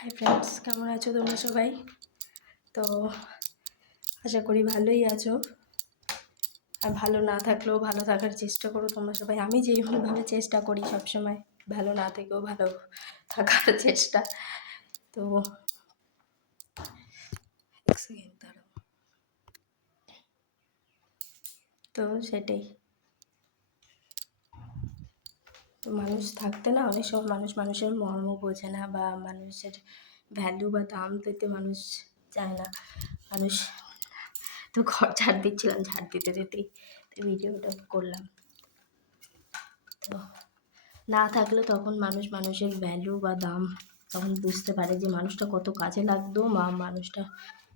Hi friends, কেমন আছো তোমরা সবাই? তো আশা করি ভালোই আছো। আর ভালো না থাকলেও ভালো থাকার চেষ্টা করো তোমরা সবাই। আমি যেইভাবে চেষ্টা করি সবসময় ভালো না থেকেও ভালো থাকার চেষ্টা। তো এক সেকেন্ড দাঁড়াও। তো সেটাই, তো মানুষ থাকতে না অনেক সময় মানুষের মর্ম বোঝে না, বা মানুষের ভ্যালু বা দাম দিতে মানুষ চায় না। মানুষ তো ঘর ঝাড় দিচ্ছিলাম, ঝাড় দিতে দিতেই ভিডিওটা করলাম। তো না থাকলে তখন মানুষের ভ্যালু বা দাম তখন বুঝতে পারে যে মানুষটা কত কাজে লাগতো, মানুষটা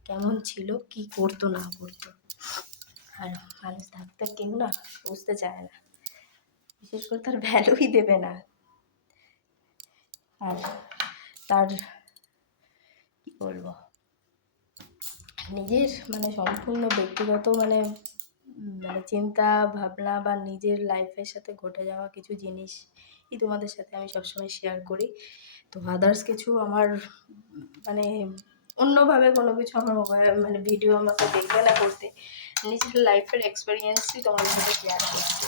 কেমন ছিল, কি করতো না করতো। আর মানুষ থাকতে কেউ না বুঝতে চায় না, বিশেষ করে তার ভ্যালুই দেবে না। আর তার কি বলবো, নিজের সম্পূর্ণ ব্যক্তিগত চিন্তা ভাবনা বা নিজের লাইফের সাথে ঘটে যাওয়া কিছু জিনিসই তোমাদের সাথে আমি সবসময় শেয়ার করি। তো আদার্স কিছু আমার অন্যভাবে কোনো কিছু আমার ভিডিও আমাকে দেখবে না করতে, নিজের লাইফের এক্সপিরিয়েন্সই তোমাদের সাথে শেয়ার করছি।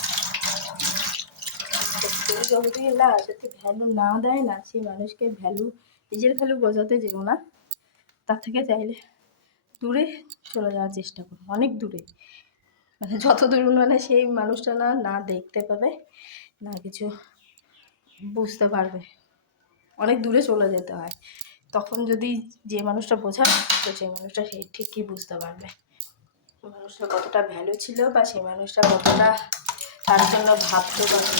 কেউ যদি না সত্যি ভ্যালু না দেয় না, সেই মানুষকে নিজের ভ্যালু বোঝাতে যেও না। তার থেকে চাইলে দূরে চলে যাওয়ার চেষ্টা করো, অনেক দূরে, যত দূর সেই মানুষটা না দেখতে পাবে, না কিছু বুঝতে পারবে, অনেক দূরে চলে যেতে হয়। তখন যদি যে মানুষটা বোঝাবে, তো সেই মানুষটা সেই ঠিকই বুঝতে পারবে মানুষটা কতটা ভ্যালু ছিল, বা সেই মানুষটা কতটা তার জন্য ভাবতে পারবে।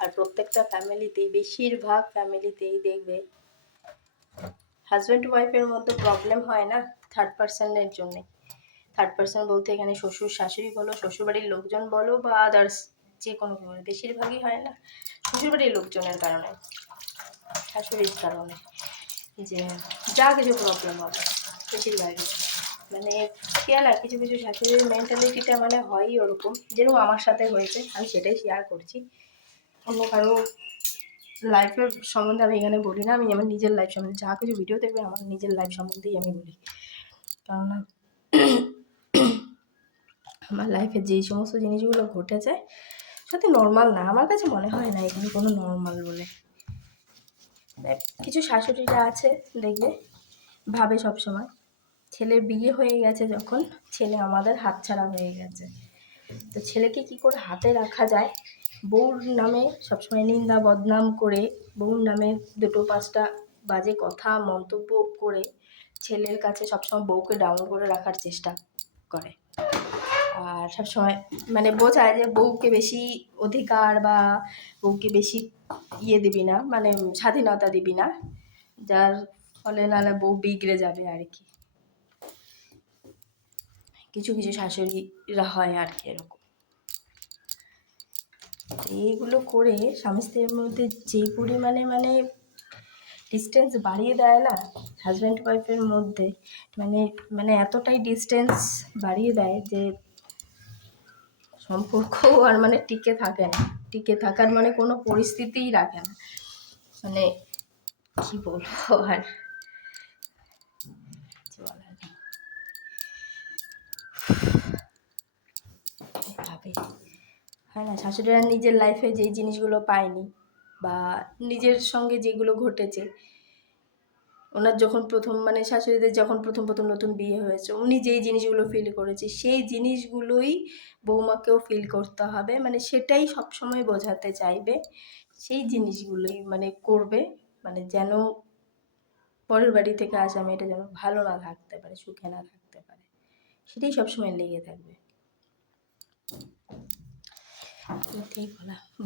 আর প্রত্যেকটা ফ্যামিলিতেই, বেশিরভাগ ফ্যামিলিতেই দেখবে হাজব্যান্ড ওয়াইফের মধ্যে প্রবলেম হয় না থার্ড পার্সনের জন্যে। থার্ড পার্সন বলতে এখানে শ্বশুর শাশুড়ি বলো, শ্বশুরবাড়ির লোকজন বলো, বা আদার্স যে কোনো ফ্যামিলি, বেশিরভাগই হয় না শ্বশুরবাড়ির লোকজনের কারণে, শাশুড়ির কারণে, যে যা কিছু প্রবলেম হবে বেশিরভাগই কিছু কিছু শাশুড়ির মেন্টালিটিটা হয়ই ওরকম, যেরকম আমার সাথে হয়েছে। আমি সেটাই শেয়ার করছি, অন্য কারো লাইফের সম্বন্ধে আমি এখানে বলি না। আমি আমার নিজের লাইফ সম্বন্ধে যা কিছু ভিডিও দেখবে, আমার নিজের লাইফ সম্বন্ধেই আমি বলি। কেননা আমার লাইফে যেই সমস্ত জিনিসগুলো ঘটেছে সত্যি নর্মাল না, আমার কাছে মনে হয় না এখানে কোনো নর্মাল বলে। কিছু শাশুড়িরা আছে দেখবে ভাবে সবসময় ছেলের বিয়ে হয়ে গেছে, যখন ছেলে আমাদের হাতছাড়া হয়ে গেছে, তো ছেলেকে কি করে হাতে রাখা যায়, বউর নামে সবসময় নিন্দা বদনাম করে, বউর নামে দুটো পাঁচটা বাজে কথা মন্তব্য করে ছেলের কাছে সবসময় বউকে ডাউন করে রাখার চেষ্টা করে। আর সবসময় বোঝায় যে বউকে বেশি অধিকার বা বউকে বেশি দিবি না, স্বাধীনতা দিবি না, যার ফলে নাহলে বউ বিগড়ে যাবে আর কি। কিছু কিছু শাশুড়িরা হয় আর কি এরকম। এইগুলো করে স্বামী স্ত্রীর মধ্যে যে পরিমাণে ডিস্টেন্স বাড়িয়ে দেয় না হাজব্যান্ড ওয়াইফের মধ্যে, এতটাই ডিস্টেন্স বাড়িয়ে দেয় যে সম্পর্ক আর টিকে থাকে না, টিকে থাকার কোনো পরিস্থিতিই রাখে না। কি বলবো আর বলার নেই। হয় না, শাশুড়িরা নিজের লাইফে যেই জিনিসগুলো পায়নি, বা নিজের সঙ্গে যেগুলো ঘটেছে, ওনার যখন প্রথম শাশুড়িদের যখন প্রথম নতুন বিয়ে হয়েছে, উনি যেই জিনিসগুলো ফিল করেছে সেই জিনিসগুলোই বৌমাকেও ফিল করতে হবে, সেটাই সবসময় বোঝাতে চাইবে, সেই জিনিসগুলোই করবে, যেন পরের বাড়ি থেকে আসা মেয়েটা যেন ভালো না থাকতে পারে, সুখে না থাকতে পারে, সেটাই সবসময় লেগে থাকবে।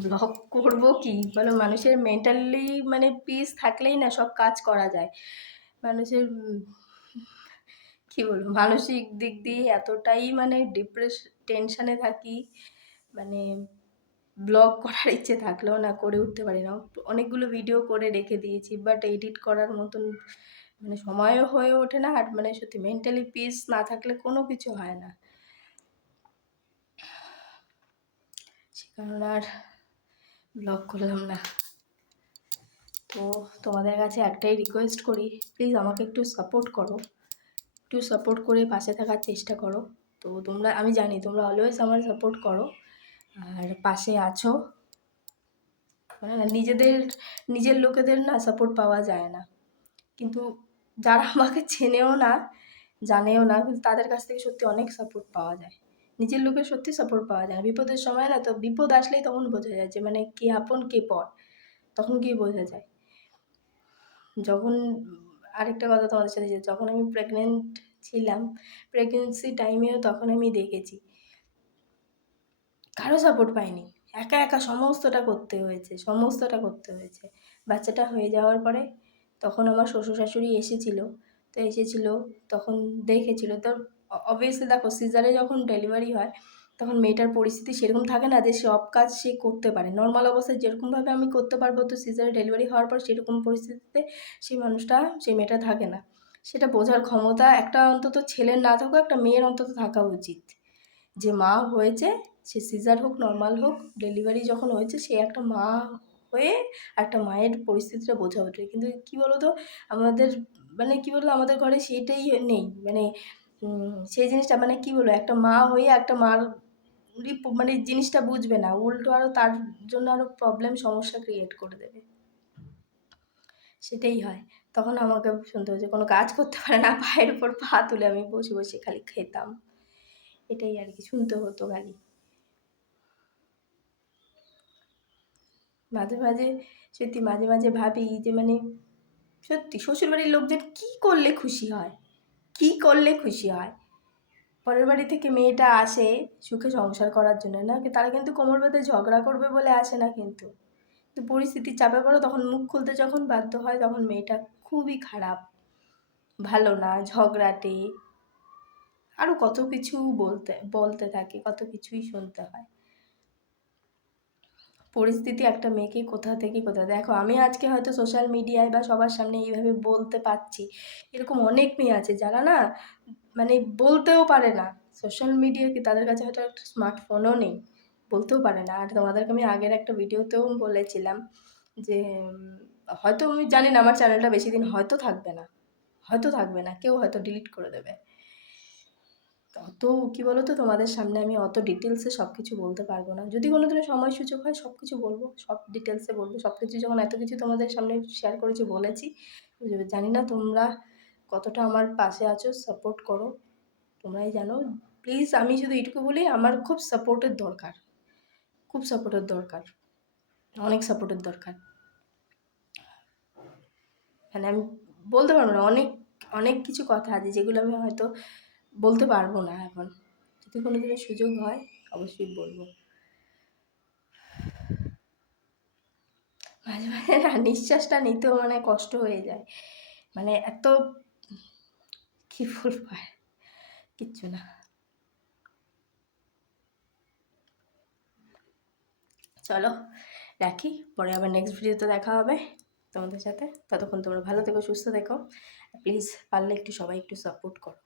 ব্লগ করবো কি বলো, মানুষের মেন্টালি পিস থাকলেই না সব কাজ করা যায়। মানুষের কি বলবো, মানসিক দিক দিয়ে এতটাই টেনশানে থাকি, ব্লগ করার ইচ্ছে থাকলেও না করে উঠতে পারি না। অনেকগুলো ভিডিও করে রেখে দিয়েছি, বাট এডিট করার মতন সময়ও হয়ে ওঠে না। আর সত্যি মেন্টালি পিস না থাকলে কোনো কিছু হয় না, সে কারণে আর ব্লগ করলাম না। তো তোমাদের কাছে একটাই রিকোয়েস্ট করি, প্লিজ আমাকে একটু সাপোর্ট করো, একটু সাপোর্ট করে পাশে থাকার চেষ্টা করো। তো তোমরা, আমি জানি তোমরা অলওয়েজ আমার সাপোর্ট করো আর পাশে আছো, মানে না নিজের লোকেদের না সাপোর্ট পাওয়া যায় না, কিন্তু যারা আমাকে চেনেও না জানেও না, কিন্তু তাদের কাছ থেকে সত্যি অনেক সাপোর্ট পাওয়া যায়। নিজের লোকের সত্যি সাপোর্ট পাওয়া যায় না, বিপদের সময় না, তো বিপদ আসলেই তখন বোঝা যায় যে মানে কে আপন কে পর, তখন গিয়ে বোঝা যায়। যখন আরেকটা কথা তোমাদের সাথে, যে যখন আমি প্রেগনেন্ট ছিলাম, প্রেগনেন্সি টাইমেও তখন আমি দেখেছি কারো সাপোর্ট পাইনি, একা একা সমস্তটা করতে হয়েছে। বাচ্চাটা হয়ে যাওয়ার পরে তখন আমার শ্বশুর শাশুড়ি এসেছিল, তখন দেখেছিল। তো অবভিয়াসলি দেখো, সিজারে যখন ডেলিভারি হয় তখন মেয়েটার পরিস্থিতি সেরকম থাকে না যে সব কাজ সে করতে পারে। নর্মাল অবস্থায় যেরকমভাবে আমি করতে পারবো, তো সিজারে ডেলিভারি হওয়ার পর সেরকম পরিস্থিতিতে সেই মেয়েটা থাকে না। সেটা বোঝার ক্ষমতা একটা অন্তত ছেলের না থাকুক, একটা মেয়ের অন্তত থাকা উচিত। যে মা হয়েছে, সে সিজার হোক নর্মাল হোক, ডেলিভারি যখন হয়েছে, সে একটা মা হয়ে একটা মায়ের পরিস্থিতিটা বোঝা ওঠে। কিন্তু কী বলো তো, আমাদের আমাদের ঘরে সেটাই নেই, মানে সেই জিনিসটা, মানে কী বলবো, একটা মা হয়ে একটা মার মানে জিনিসটা বুঝবে না, উল্টো আরও তার জন্য আরও সমস্যা ক্রিয়েট করে দেবে। সেটাই হয়। তখন আমাকে শুনতে হয়েছে, কোনো কাজ করতে পারে না, পায়ের উপর পা তুলে আমি বসে বসে খালি খেতাম, এটাই আর কি, শুনতে হতো গালি। মাঝে মাঝে ভাবি যে মানে সত্যি শ্বশুরবাড়ির লোকজন কী করলে খুশি হয়। পরের বাড়ি থেকে মেয়েটা আসে সুখে সংসার করার জন্য, না তারা কিন্তু কোমর বেঁধে ঝগড়া করবে বলে আসে না, কিন্তু পরিস্থিতির চাপে পড়ে তখন মুখ খুলতে যখন বাধ্য হয়, তখন মেয়েটা খুবই খারাপ, ভালো না, ঝগড়াটে, আরও কত কিছু বলতে থাকে, কত কিছুই শুনতে হয়। পরিস্থিতি একটা মেয়েকে কোথা দেখো, আমি আজকে হয়তো সোশ্যাল মিডিয়ায় বা সবার সামনে এইভাবে বলতে পারছি, এরকম অনেক মেয়ে আছে যারা না মানে বলতেও পারে না। সোশ্যাল মিডিয়া কি, তাদের কাছে হয়তো একটা স্মার্টফোনও নেই, বলতেও পারে না। আর তোমাদেরকে আমি আগের একটা ভিডিওতেও বলেছিলাম যে হয়তো আমি জানি না, আমার চ্যানেলটা বেশি দিন হয়তো থাকবে না, কেউ হয়তো ডিলিট করে দেবে। অত কী বলো তো, তোমাদের সামনে আমি অত ডিটেলসে সব কিছু বলতে পারবো না। যদি কোনো দিনের সময় সুযোগ হয় সব কিছু বলবো, সব ডিটেলসে বলবো, সব কিছু যখন এত কিছু তোমাদের সামনে শেয়ার করেছি, বলেছি। জানি না তোমরা কতটা আমার পাশে আছো, সাপোর্ট করো, তোমরাই জানো। প্লিজ আমি শুধু এইটুকু বলি, আমার খুব সাপোর্টের দরকার, অনেক সাপোর্টের দরকার। মানে আমি বলতে পারবো না, অনেক অনেক কিছু কথা আছে যেগুলো আমি হয়তো বলতে পারবো না এখন। যদি কোনো দিনের সুযোগ হয় অবশ্যই বলবো। মাঝে মাঝে না নিঃশ্বাসটা নিতেও মানে কষ্ট হয়ে যায়, মানে এত কী বলবো, কিচ্ছু না। চলো রাখি, পরে আবার নেক্সট ভিডিওতে দেখা হবে তোমাদের সাথে। ততক্ষণ তোমরা ভালো থেকো, সুস্থ থেকো, প্লিজ পারলে একটু সবাই একটু সাপোর্ট করো।